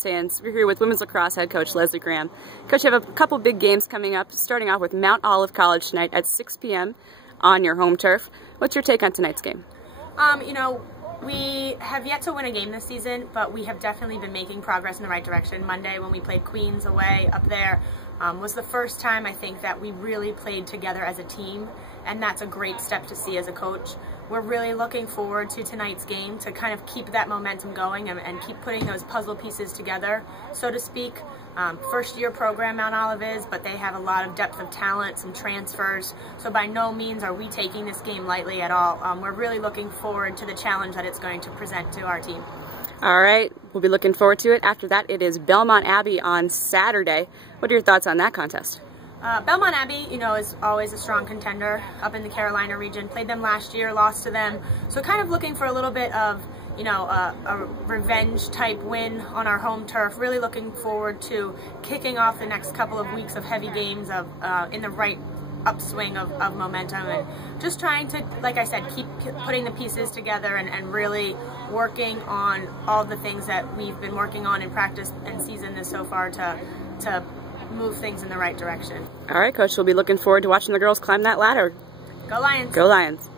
Fans. We're here with women's lacrosse head coach Leslie Graham. Coach, you have a couple big games coming up, starting off with Mount Olive College tonight at 6 p.m. on your home turf. What's your take on tonight's game? We have yet to win a game this season, but we have definitely been making progress in the right direction. Monday, when we played Queens away up there, was the first time I think that we really played together as a team, and that's a great step to see as a coach. We're really looking forward to tonight's game to kind of keep that momentum going and keep putting those puzzle pieces together, so to speak. First year program Mount Olive is, but they have a lot of depth of talent, some transfers, so by no means are we taking this game lightly at all. We're really looking forward to the challenge that it's going to present to our team. All right, we'll be looking forward to it. After that, it is Belmont Abbey on Saturday. What are your thoughts on that contest? Belmont Abbey, is always a strong contender up in the Carolina region. Played them last year, lost to them. So kind of looking for a little bit of, a revenge type win on our home turf. Really looking forward to kicking off the next couple of weeks of heavy games in the right upswing of momentum, and just trying to, like I said, keep putting the pieces together and really working on all the things that we've been working on in practice and season this so far to move things in the right direction. All right, Coach, we'll be looking forward to watching the girls climb that ladder. Go Lions! Go Lions!